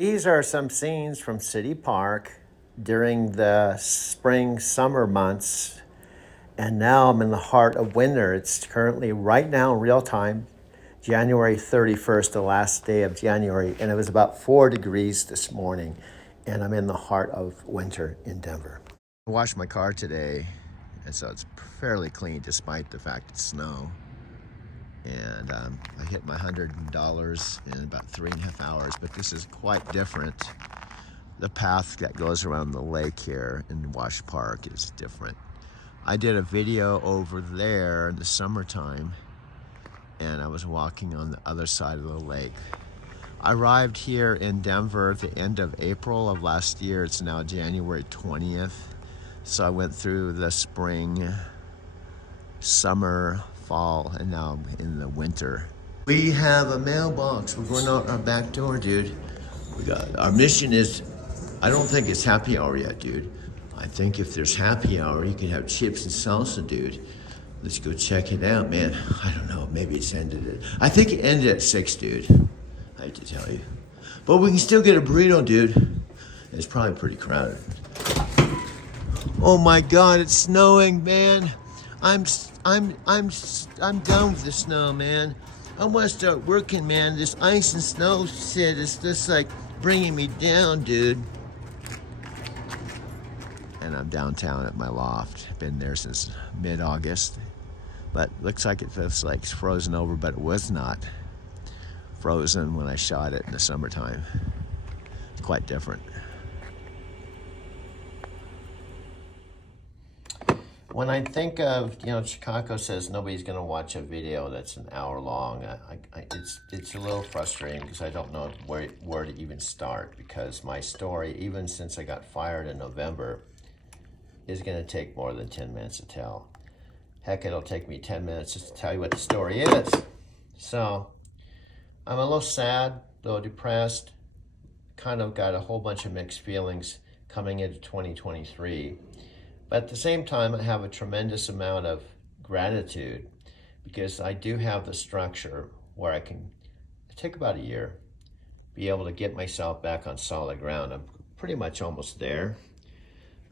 These are some scenes from City Park during the spring, summer months. And now I'm in the heart of winter. It's currently right now in real time, January 31st, the last day of January. And it was about 4 degrees this morning. And I'm in the heart of winter in Denver. I washed my car today, and so it's fairly clean despite the fact it's snow. And I hit my $100 in about 3.5 hours, but this is quite different. The path that goes around the lake here in Wash Park is different. I did a video over there in the summertime, and I was walking on the other side of the lake. I arrived here in Denver at the end of April of last year. It's now January 20th. So I went through the spring, summer, fall, and now I'm in the winter. We have a mailbox. We're going out our back door, dude. Our mission is, I don't think it's happy hour yet, dude. I think if there's happy hour, you can have chips and salsa, dude. Let's go check it out, man. I don't know, maybe it's ended I think it ended at 6, dude. I hate to tell you. But we can still get a burrito, dude. It's probably pretty crowded. Oh my God, it's snowing, man. I'm done with the snow, man. I want to start working, man. This ice and snow shit is just like bringing me down, dude. And I'm downtown at my loft. Been there since mid-August. But looks like it feels like it's frozen over, but it was not frozen when I shot it in the summertime. It's quite different. When I think of, Chicago says nobody's going to watch a video that's an hour long. It's a little frustrating because I don't know where to even start, because my story, even since I got fired in November, is going to take more than 10 minutes to tell. Heck, it'll take me 10 minutes just to tell you what the story is. So I'm a little sad, a little depressed, kind of got a whole bunch of mixed feelings coming into 2023. But at the same time, I have a tremendous amount of gratitude because I do have the structure where I can take about a year, be able to get myself back on solid ground. I'm pretty much almost there.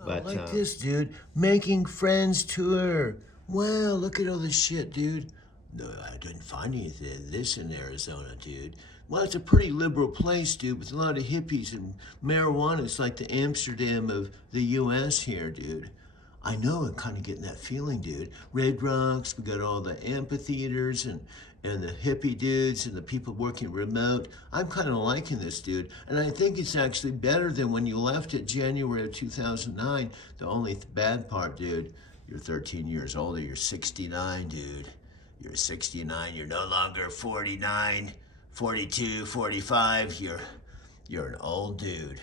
But like this, dude, making friends tour. Wow, look at all this shit, dude. No, I didn't find anything of this in Arizona, dude. Well, it's a pretty liberal place, dude, with a lot of hippies and marijuana. It's like the Amsterdam of the U.S. here, dude. I know, I'm kind of getting that feeling, dude. Red Rocks, we got all the amphitheaters and the hippie dudes and the people working remote. I'm kind of liking this, dude. And I think it's actually better than when you left it January of 2009. The only bad part, dude, you're 13 years older. You're 69, dude. You're 69. You're no longer 49, 42, 45. You're an old dude.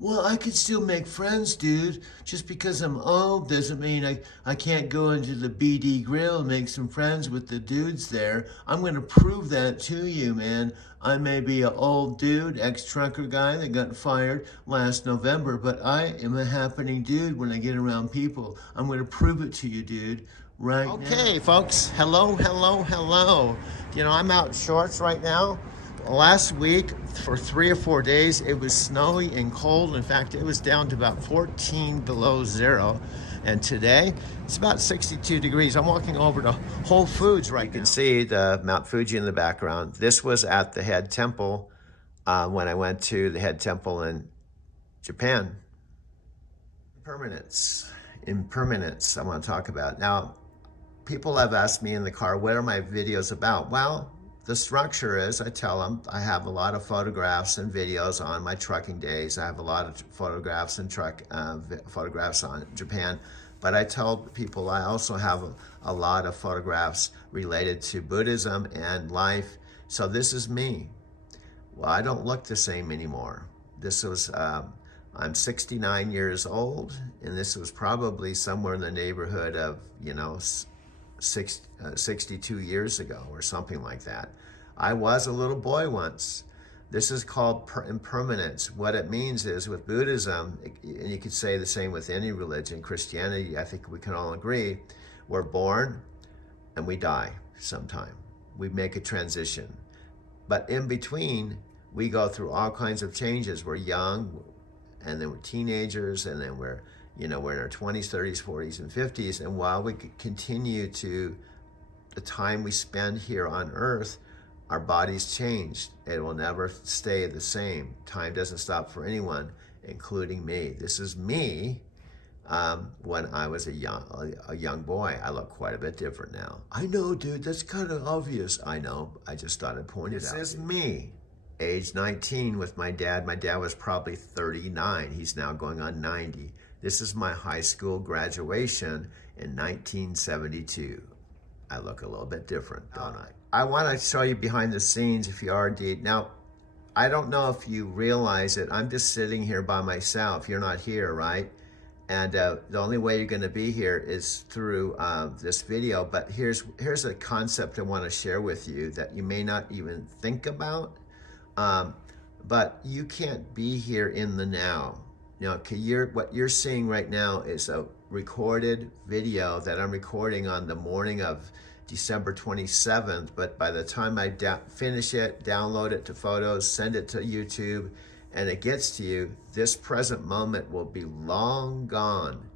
Well, I could still make friends, dude. Just because I'm old doesn't mean I can't go into the BD Grill and make some friends with the dudes there. I'm going to prove that to you, man. I may be an old dude, ex-trucker guy that got fired last November, but I am a happening dude when I get around people. I'm going to prove it to you, dude, right now. Okay, folks. Hello, hello, hello. I'm out in shorts right now. Last week, for 3 or 4 days, it was snowy and cold. In fact, it was down to about 14 below zero. And today, it's about 62 degrees. I'm walking over to Whole Foods right now. You can see the Mount Fuji in the background. This was at the head temple when I went to the head temple in Japan. Impermanence I want to talk about. Now, people have asked me in the car, what are my videos about? Well, the structure is, I tell them, I have a lot of photographs and videos on my trucking days. I have a lot of photographs and photographs on Japan. But I tell people I also have a lot of photographs related to Buddhism and life. So this is me. Well, I don't look the same anymore. I'm 69 years old, and this was probably somewhere in the neighborhood of, 62 years ago or something like that. I was a little boy once. This is called impermanence. What it means is with Buddhism, and you could say the same with any religion, Christianity, I think we can all agree, we're born and we die sometime. We make a transition. But in between, we go through all kinds of changes. We're young, and then we're teenagers, and then we're in our 20s, 30s, 40s, and 50s. And while we continue to the time we spend here on earth, our bodies change. It will never stay the same. Time doesn't stop for anyone, including me. This is me when I was a young boy. I look quite a bit different now. I know, dude, that's kind of obvious. I know, I just thought I'd point it out. This is me, age 19 with my dad. My dad was probably 39. He's now going on 90. This is my high school graduation in 1972. I look a little bit different, don't I? I want to show you behind the scenes if you are indeed. Now, I don't know if you realize it. I'm just sitting here by myself. You're not here, right? And the only way you're going to be here is through this video. But here's a concept I want to share with you that you may not even think about. But you can't be here in the now. What you're seeing right now is a recorded video that I'm recording on the morning of December 27th, but by the time I finish it, download it to Photos, send it to YouTube, and it gets to you, this present moment will be long gone.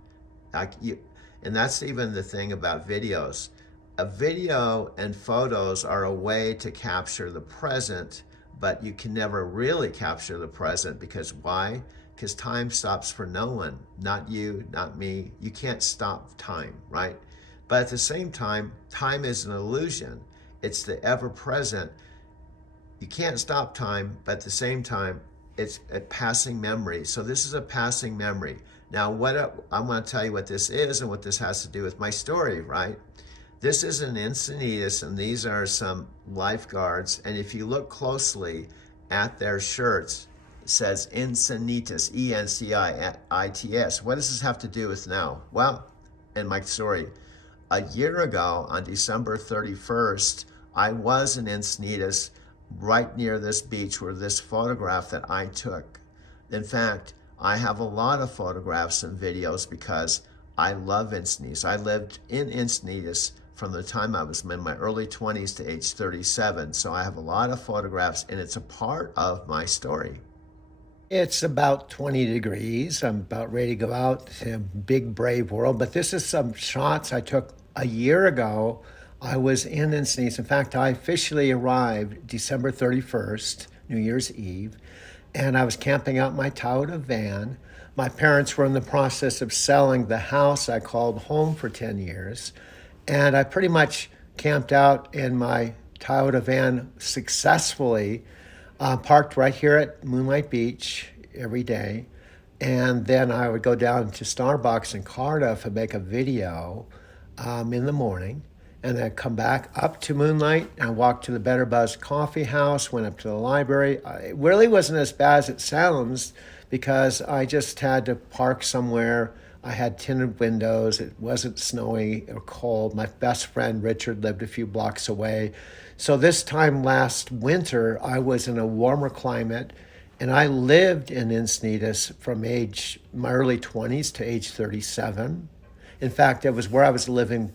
And that's even the thing about videos. A video and photos are a way to capture the present, but you can never really capture the present because why? Because time stops for no one, not you, not me. You can't stop time, right? But at the same time, time is an illusion. It's the ever-present. You can't stop time, but at the same time, it's a passing memory. So this is a passing memory. Now, I'm going to tell you what this is and what this has to do with my story, right? This is an Encinitas, and these are some lifeguards. And if you look closely at their shirts, it says Encinitas, E-N-C-I-T-S. What does this have to do with now? Well, in my story, a year ago on December 31st, I was in Encinitas right near this beach where this photograph that I took. In fact, I have a lot of photographs and videos because I love Encinitas. I lived in Encinitas from the time I was in my early 20s to age 37. So I have a lot of photographs and it's a part of my story. It's about 20 degrees. I'm about ready to go out in a big, brave world. But this is some shots I took a year ago. I was in Encinitas. In fact, I officially arrived December 31st, New Year's Eve, and I was camping out my Toyota van. My parents were in the process of selling the house I called home for 10 years. And I pretty much camped out in my Toyota van successfully, parked right here at Moonlight Beach every day. And then I would go down to Starbucks in Cardiff and make a video in the morning. And then come back up to Moonlight and walk to the Better Buzz Coffee House, went up to the library. It really wasn't as bad as it sounds because I just had to park somewhere. I had tinted windows. It wasn't snowy or cold. My best friend, Richard, lived a few blocks away. So this time last winter, I was in a warmer climate, and I lived in Encinitas from my early 20s to age 37. In fact, it was where I was living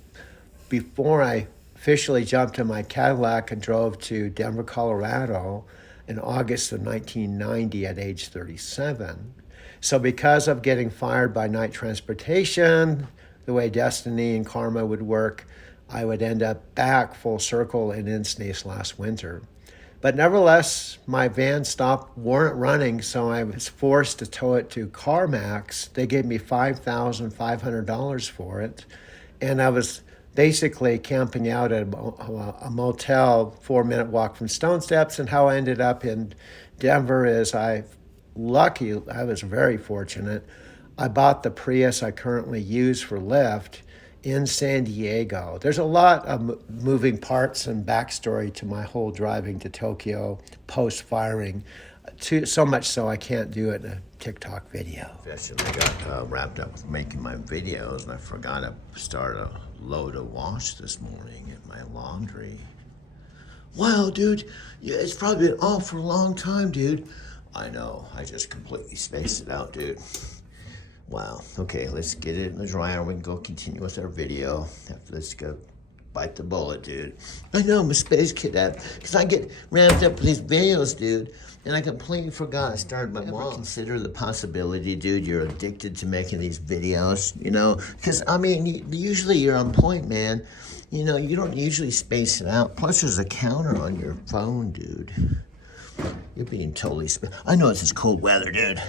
before I officially jumped in my Cadillac and drove to Denver, Colorado in August of 1990 at age 37. So because of getting fired by Knight Transportation, the way destiny and karma would work, I would end up back full circle in Encinitas last winter. But nevertheless, my van weren't running, so I was forced to tow it to CarMax. They gave me $5,500 for it, and I was basically camping out at a motel 4-minute walk from Stone Steps. And how I ended up in Denver is I was very fortunate. I bought the Prius I currently use for Lyft in San Diego. There's a lot of moving parts and backstory to my whole driving to Tokyo post-firing, so much so I can't do it in a TikTok video. I got wrapped up with making my videos, and I forgot to start a load of wash this morning in my laundry. Wow, dude, yeah, it's probably been off for a long time, dude. I know, I just completely spaced it out, dude. Wow, okay, let's get it in the dryer. We can go continue with our video. Let's go bite the bullet, dude. I know I'm a space cadet because I get ramped up for these videos, dude. And I completely forgot I started my mom. Consider the possibility, dude, you're addicted to making these videos, you know? Because, I mean, usually you're on point, man. You know, you don't usually space it out. Plus, there's a counter on your phone, dude. You're being totally... I know it's this cold weather, dude.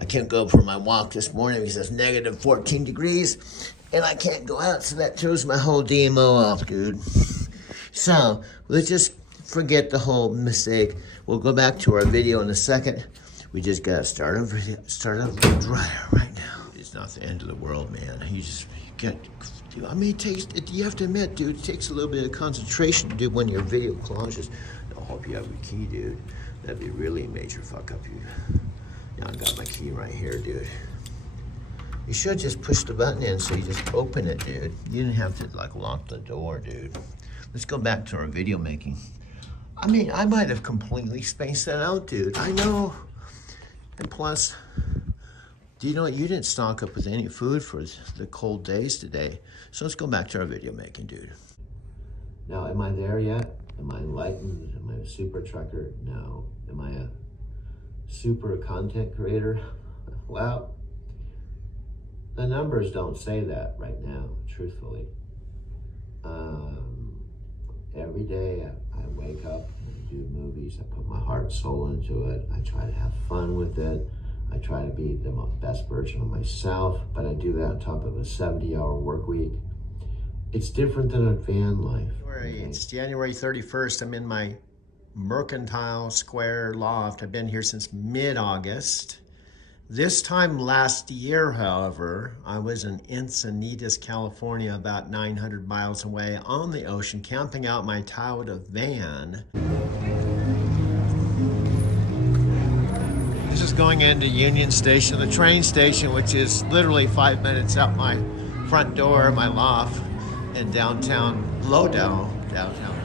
I can't go for my walk this morning because it's negative 14 degrees. And I can't go out, so that throws my whole DMO off, dude. So, let's just forget the whole mistake. We'll go back to our video in a second. We just gotta start a dryer right now. It's not the end of the world, man. You get, I mean, you have to admit, dude, it takes a little bit of concentration to do when your video collages. I hope you have your key, dude. That'd be really a major fuck up. Yeah, I got my key right here, dude. You should just push the button in so you just open it, dude. You didn't have to like lock the door, dude. Let's go back to our video making. I mean, I might have completely spaced that out, dude. I know. And plus, do you know what? You didn't stock up with any food for the cold days today. So let's go back to our video making, dude. Now, am I there yet? Am I enlightened? Am I a super trucker? No. Am I a super content creator? Well, the numbers don't say that right now, truthfully. Every day I wake up and do movies. I put my heart and soul into it. I try to have fun with it. I try to be the best version of myself, but I do that on top of a 70-hour work week. It's different than a van life. Okay? It's January 31st. I'm in my Mercantile Square loft. I've been here since mid-August. This time last year, however, I was in Encinitas, California, about 900 miles away on the ocean, camping out my Toyota van. This is going into Union Station, the train station, which is literally 5 minutes out my front door, my loft, in downtown Lowell, downtown.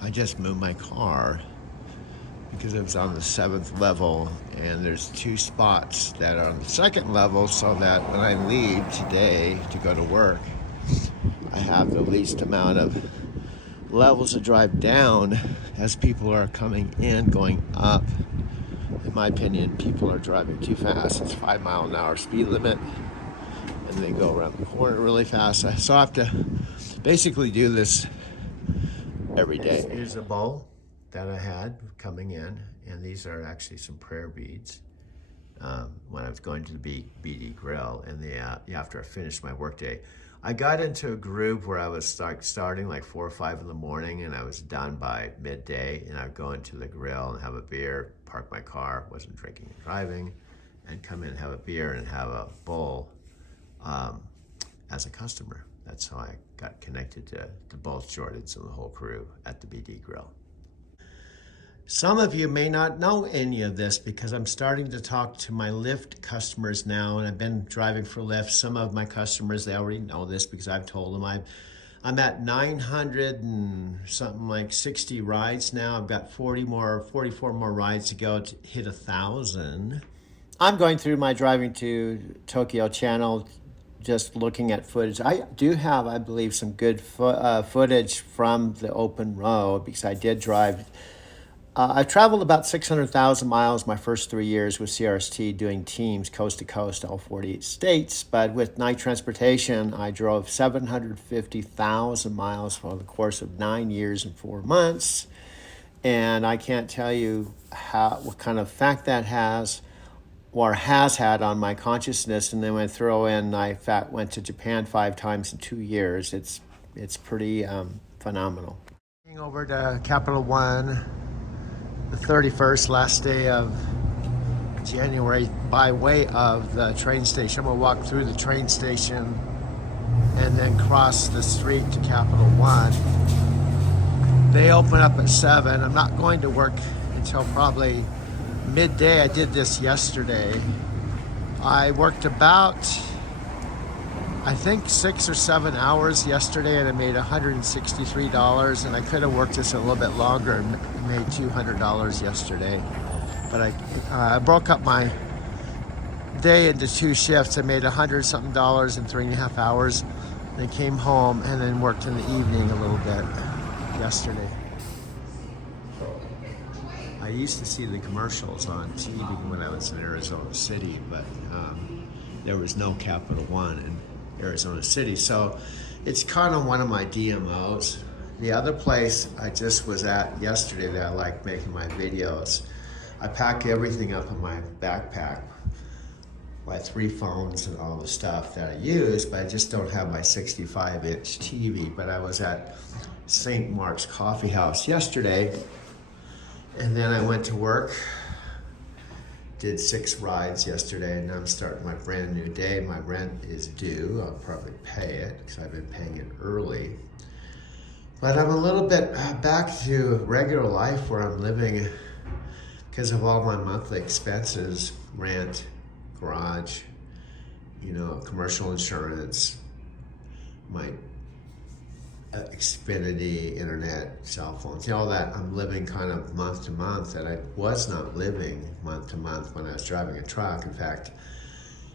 I just moved my car because it was on the 7th level, and there's 2 spots that are on the 2nd level, so that when I leave today to go to work, I have the least amount of levels to drive down as people are coming in, going up. In my opinion, people are driving too fast. It's 5-mile-an-hour speed limit, and they go around the corner really fast. So I have to basically do this every day. Here's a bowl that I had coming in, and these are actually some prayer beads when I was going to the BD Grill, and after I finished my workday. I got into a groove where I was starting like 4 or 5 in the morning, and I was done by midday, and I'd go into the grill and have a beer, park my car, wasn't drinking and driving, and come in and have a beer and have a bowl as a customer. That's how I got connected to both Jordans and the whole crew at the BD Grill. Some of you may not know any of this because I'm starting to talk to my Lyft customers now, and I've been driving for Lyft. Some of my customers, they already know this because I've told them. I'm at 900 and something like 60 rides now. I've got 44 more rides to go to hit 1,000. I'm going through my Driving to Tokyo channel, just looking at footage. I do have, I believe, some good footage from the open road because I did drive. I traveled about 600,000 miles my first 3 years with CRST doing teams coast to coast, all 48 states. But with Knight Transportation, I drove 750,000 miles for the course of 9 years and 4 months. And I can't tell you what kind of effect that has or has had on my consciousness. And then when I throw in, I went to Japan 5 times in 2 years. It's pretty phenomenal. Over to Capital One, the 31st, last day of January, by way of the train station. I'm gonna walk through the train station and then cross the street to Capital One. They open up at 7. I'm not going to work until probably midday. I did this yesterday. I worked about, I think, 6 or 7 hours yesterday, and I made $163, and I could have worked this a little bit longer and made $200 yesterday. But I broke up my day into 2 shifts. I made $100-something in 3.5 hours. Then came home and then worked in the evening a little bit yesterday. I used to see the commercials on TV when I was in Arizona City, but there was no Capital One in Arizona City. So it's kind of one of my DMOs. The other place I just was at yesterday that I like making my videos, I pack everything up in my backpack, my 3 phones and all the stuff that I use, but I just don't have my 65-inch TV. But I was at St. Mark's Coffee House yesterday, and then I went to work, did 6 rides yesterday, and now I'm starting my brand new day. My rent is due. I'll probably pay it because I've been paying it early. But I'm a little bit back to regular life where I'm living because of all my monthly expenses, rent, garage, commercial insurance, my Xfinity, internet, cell phones, all that. I'm living kind of month to month, and I was not living month to month when I was driving a truck. In fact,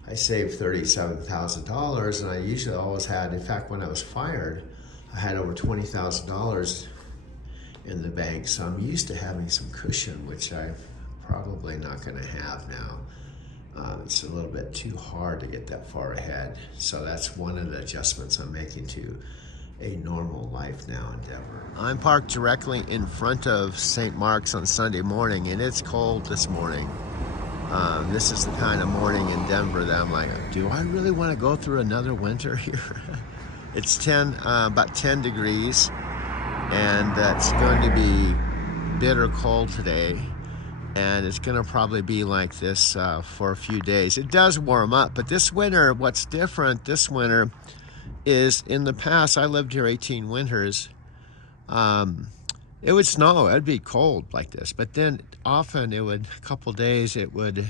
I saved $37,000, and I usually always had, in fact, when I was fired, I had over $20,000 in the bank. So I'm used to having some cushion, which I'm probably not going to have now. It's a little bit too hard to get that far ahead. So that's one of the adjustments I'm making to a normal life now in Denver. I'm parked directly in front of St. Mark's on Sunday morning, and it's cold this morning. This is the kind of morning in Denver that I'm like, do I really want to go through another winter here? It's about 10 degrees, and it's going to be bitter cold today. And it's going to probably be like this for a few days. It does warm up, but this winter, what's different this winter is in the past, I lived here 18 winters, it would snow, it'd be cold like this, but then often a couple days, it would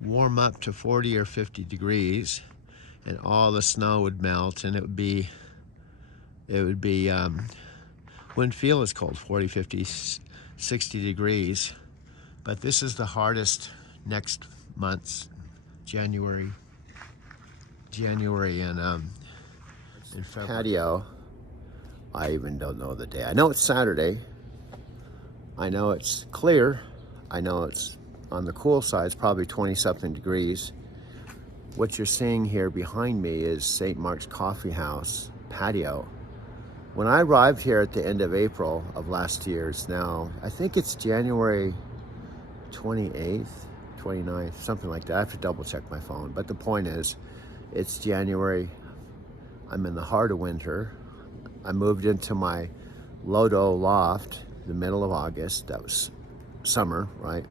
warm up to 40 or 50 degrees, and all the snow would melt, and it would be wouldn't feel as cold, 40, 50, 60 degrees. But this is the hardest next months, January and in February. Patio, I even don't know the day. I know it's Saturday. I know it's clear. I know it's on the cool side. It's probably 20-something degrees. What you're seeing here behind me is St. Mark's Coffee House patio. When I arrived here at the end of April of last year, it's now, I think it's January 28th, 29th, something like that. I have to double check my phone. But the point is, it's January. I'm in the heart of winter. I moved into my Lodo loft the middle of August. That was summer, right?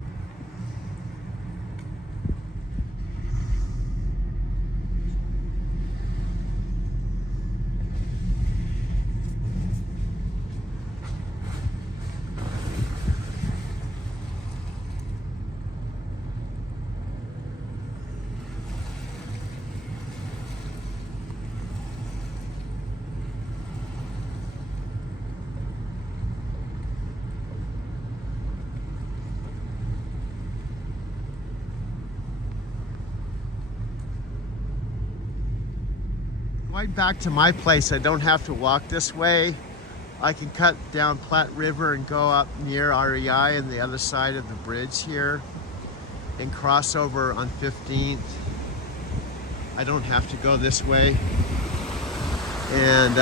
Going back to my place, I don't have to walk this way. I can cut down Platte River and go up near REI and the other side of the bridge here and cross over on 15th. I don't have to go this way. And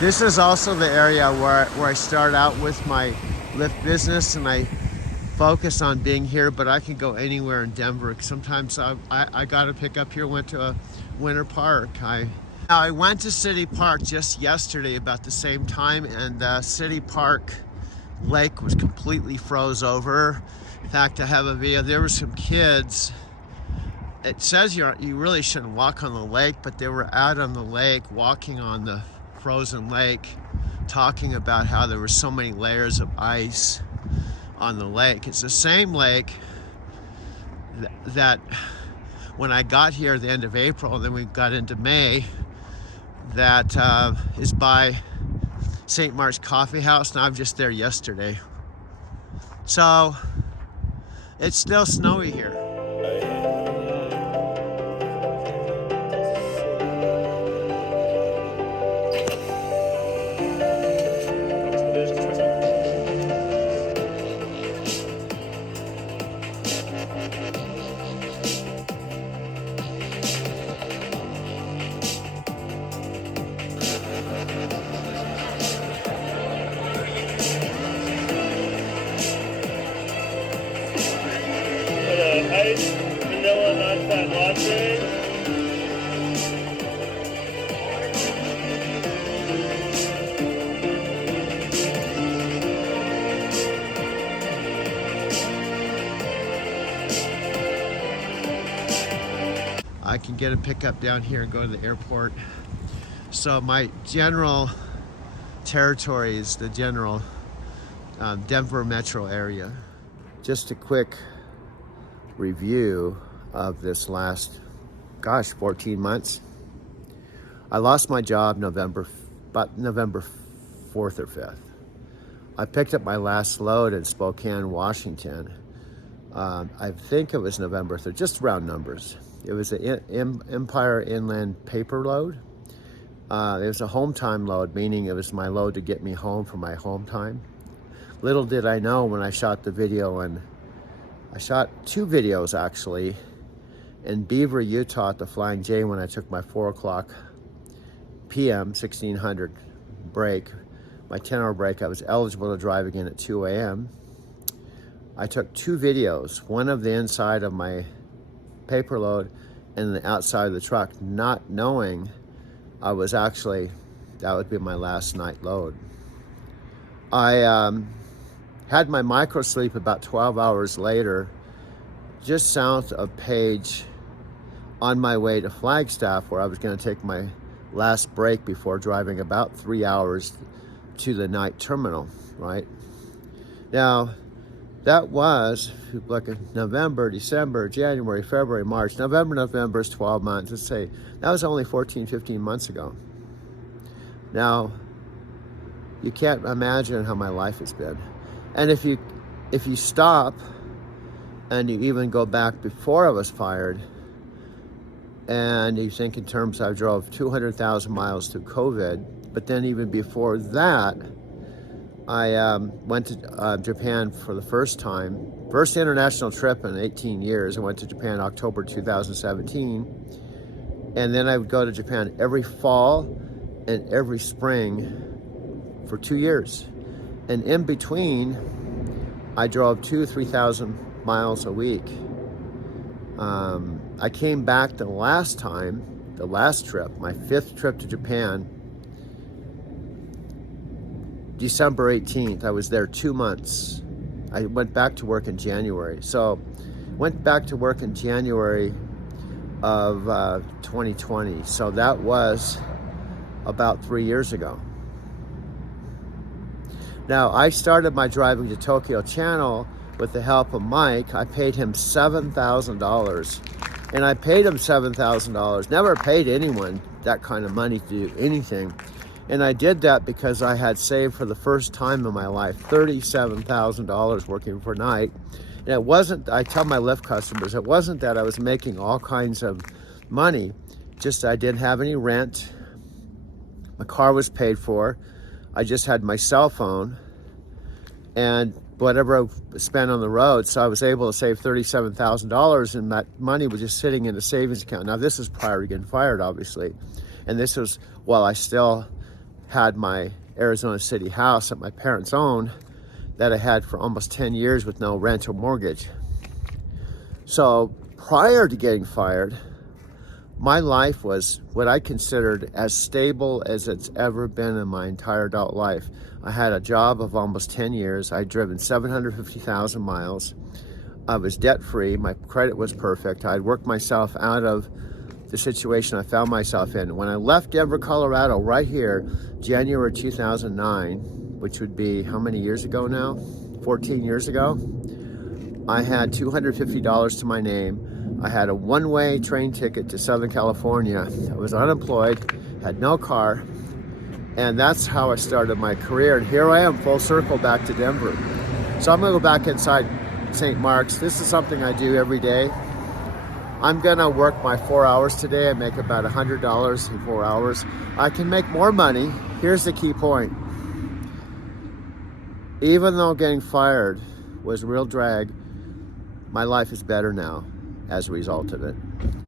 this is also the area where I start out with my lift business and I focus on being here, but I can go anywhere in Denver. Sometimes I got to pick up here, went to a Winter Park. I went to City Park just yesterday about the same time, and City Park lake was completely froze over. In fact, I have a video. There were some kids. It says you really shouldn't walk on the lake, but they were out on the lake, walking on the frozen lake, talking about how there were so many layers of ice on the lake. It's the same lake that when I got here at the end of April, and then we got into May, that is by St. Mark's Coffee House, and I was just there yesterday. So it's still snowy here. Ice, vanilla, non-fat latte. I can get a pickup down here and go to the airport. So my general territory is the general Denver metro area. Just a quick review of this last, 14 months. I lost my job November 4th or 5th. I picked up my last load in Spokane, Washington. I think it was November 3rd, just round numbers. It was an Empire Inland paper load. It was a home time load, meaning it was my load to get me home for my home time. Little did I know when I shot the video, and I shot 2 videos actually in Beaver, Utah at the Flying J when I took my 4 o'clock p.m. 1600 break, my 10-hour break. I was eligible to drive again at 2 a.m. I took 2 videos, one of the inside of my paper load and the outside of the truck, not knowing I was actually, that would be my last night load. I had my micro sleep about 12 hours later, just south of Page, on my way to Flagstaff, where I was going to take my last break before driving about 3 hours to the night terminal, right? Now, that was, like November, December, January, February, March. November is 12 months. Let's say that was only 14, 15 months ago. Now, you can't imagine how my life has been. And if you stop and you even go back before I was fired, and you think in terms, I drove 200,000 miles through COVID, but then even before that, I went to Japan for the first time. First international trip in 18 years. I went to Japan October 2017. And then I would go to Japan every fall and every spring for 2 years. And in between, I drove 2,000 to 3,000 miles a week. I came back the last trip, my 5th trip to Japan, December 18th. I was there 2 months. I went back to work in January. So went back to work in January of 2020. So that was about 3 years ago. Now, I started my Driving to Tokyo channel with the help of Mike. I paid him $7,000. And I paid him $7,000. Never paid anyone that kind of money to do anything. And I did that because I had saved for the first time in my life $37,000 working for Nike. And it wasn't, I tell my Lyft customers, it wasn't that I was making all kinds of money, just I didn't have any rent. My car was paid for. I just had my cell phone and whatever I spent on the road. So I was able to save $37,000, and that money was just sitting in a savings account. Now, this is prior to getting fired, obviously. And this was while I still had my Arizona City house that my parents owned that I had for almost 10 years with no rent or mortgage. So prior to getting fired, my life was what I considered as stable as it's ever been in my entire adult life. I had a job of almost 10 years. I'd driven 750,000 miles. I was debt-free. My credit was perfect. I'd worked myself out of the situation I found myself in. When I left Denver, Colorado, right here, January 2009, which would be how many years ago now? 14 years ago. I had $250 to my name. I had a one-way train ticket to Southern California. I was unemployed, had no car, and that's how I started my career. And here I am, full circle back to Denver. So I'm gonna go back inside St. Mark's. This is something I do every day. I'm gonna work my 4 hours today. I make about $100 in 4 hours. I can make more money. Here's the key point. Even though getting fired was a real drag, my life is better now as a result of it.